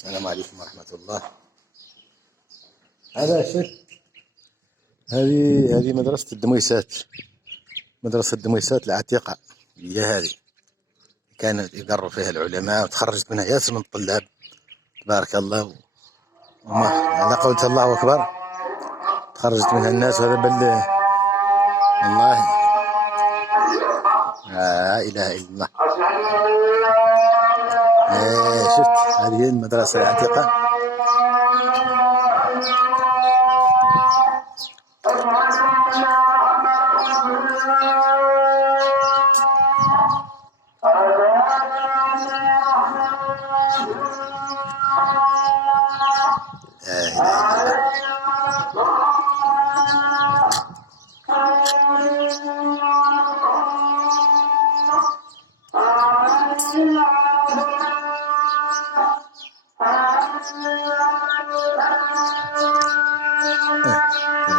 السلام عليكم ورحمة الله. هذا شوف، هذه مدرسة الدميسات، مدرسة الدميسات العتيقة. هي هذه كانت يقروا فيها العلماء وتخرجت منها ياسر من الطلاب تبارك الله. على قولة الله أكبر تخرجت منها الناس. وهذا بل والله لا إله إلا الله. شفت هذه المدرسة العتيقة.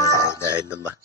لا إله إلا الله.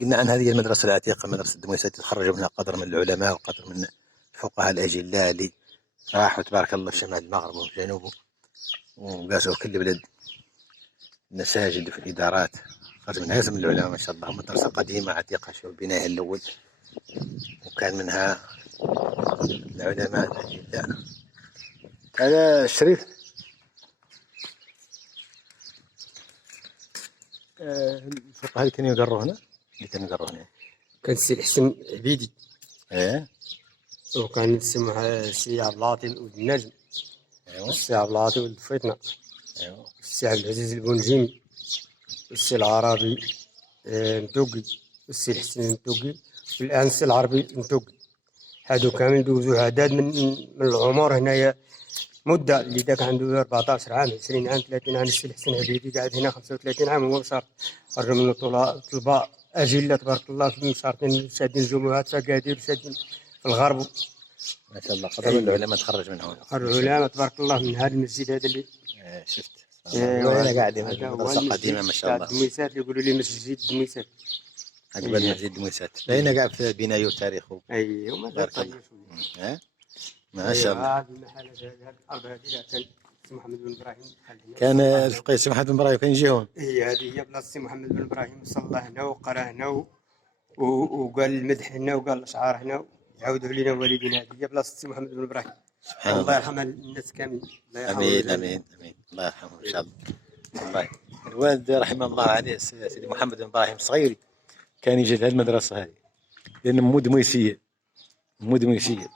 قلنا عن هذه المدرسة العتيقة مدرسة الدميسات تخرج منها قدر من العلماء وقدر من الفقهاء الأجلاء اللي راحوا تبارك الله في شمال المغرب وجنوبه وقاسوا كل بلد المساجد في الإدارات. خرج منها اسم العلماء ما شاء الله. مدرسة قديمة عتيقة شوف بنائها الأول، وكان منها العلماء الأجلاء. هذا الشريف الفقهاء اللي كانوا يقروا هنا، كان السي الحسن عبيدي، ايه، وكان يسمى السي عبد العاطي ولد النجم، ايوه، السي عبد العاطي ولد الفيطنة، ايوه، السي عبد العزيز البونجيمي، السي العربي متوقي، والسي الحسن المتوقي، والآن السي العربي المتوقي. هادو كامل دوزو عدد من العمر هنايا مدة. اللي داك عنده 14 عام 20 عام 30 عام. السي الحسن عبيدي قاعد هنا 35 عام هو مشارك. خرج منه طلباء أجلة تبارك الله في مشاركين شادين الجمهورات في أكادير شادين في الغرب ما شاء الله. قدر من العلماء تخرج من هون. العلماء تبارك الله من هذا المسجد هذا اللي شفت. هنا قاعدين مدرسة قديمة ما شاء الله. الدميسات يقولوا لي مسجد الدميسات. عقبال مسجد الدميسات هنا قاعد في بنايه وتاريخه. ايوه ما بارك الله. ما شاء الله. هذه المحل هذه الارض هذه كان محمد بن ابراهيم كان الفقيه سي محمد بن ابراهيم كان يجي هون. هذه هي بلاصه محمد بن ابراهيم صلى هنا وقرا هنا وقال المدح هنا وقال الاشعار هنا يعاودوا علينا والدينا. هذه هي بلاصه محمد بن ابراهيم. سبحان الله. الله يرحم الناس كاملين. امين امين امين. الله يرحمه ان شاء الله. الله الوالد رحمه الله عليه سيدي محمد بن ابراهيم الصغيري كان يجي لهذه المدرسه هذه لان مو دميسيه،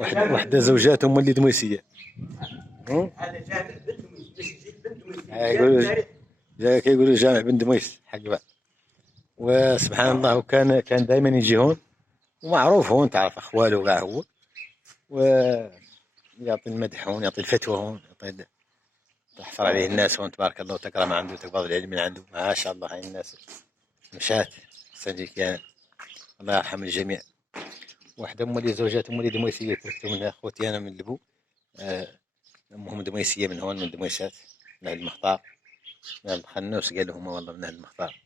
وحده زوجاته هم اللي دميسيه. هذا جامع بن دميس مسجد بن دميس يقولوا جامع بن دميس حق بعض. وسبحان الله. وكان دائما يجي هون ومعروف هون، تعرف اخواله كاع هو، ويعطي المدح هون، يعطي الفتوى هون، تحفر عليه الناس هون تبارك الله وتكرم عنده وتقبض العلم من عنده. ما شاء الله. هاي الناس مشات صديق كان الله يرحم الجميع. واحدة أم لي زوجات أم لي دميسية تركتوا منها أخوتي أنا من لبو. أمهم دميسية من هون من دميسات من أهل المختار من الخنوس. قالوا هم والله من أهل المختار.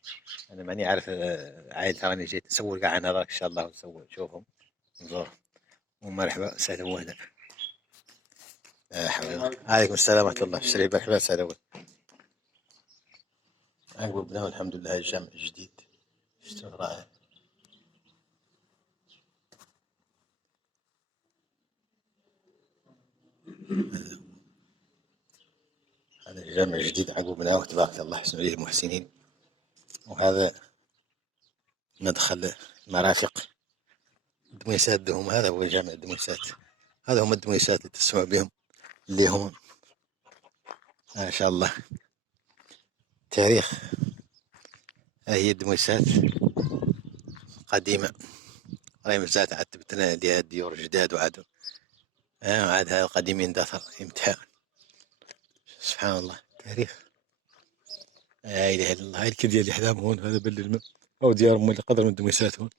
أنا ماني عارف عائلة راني جيت أسوي قاع أنا إن شاء الله ونسوي نشوفهم نزورهم. ومرحبا سهلا وسهلا. عليكم السلام ورحمة الله. الشريف مرحبا سهلا وسهلا. عقب بناه الحمد لله الجامع الجديد اشتغل رائع. هذا الجامع الجديد عقب بناه تبارك الله حسن عليه المحسنين. وهذا مدخل المرافق الدميسات بهم. هذا هو جامع الدميسات. هذا هم الدميسات اللي تسمع بهم اللي هون ما شاء الله. تاريخ. هي الدميسات قديمة راهي مازالت عاد تبتنا لها الديور الجداد وعاد هذا القديمين دثر امتحان. سبحان الله. تاريخ. لا اله الا الله. هاي الكديه اللي حدام هون، هذا بل او ديار ام القدر من الدميسات هون.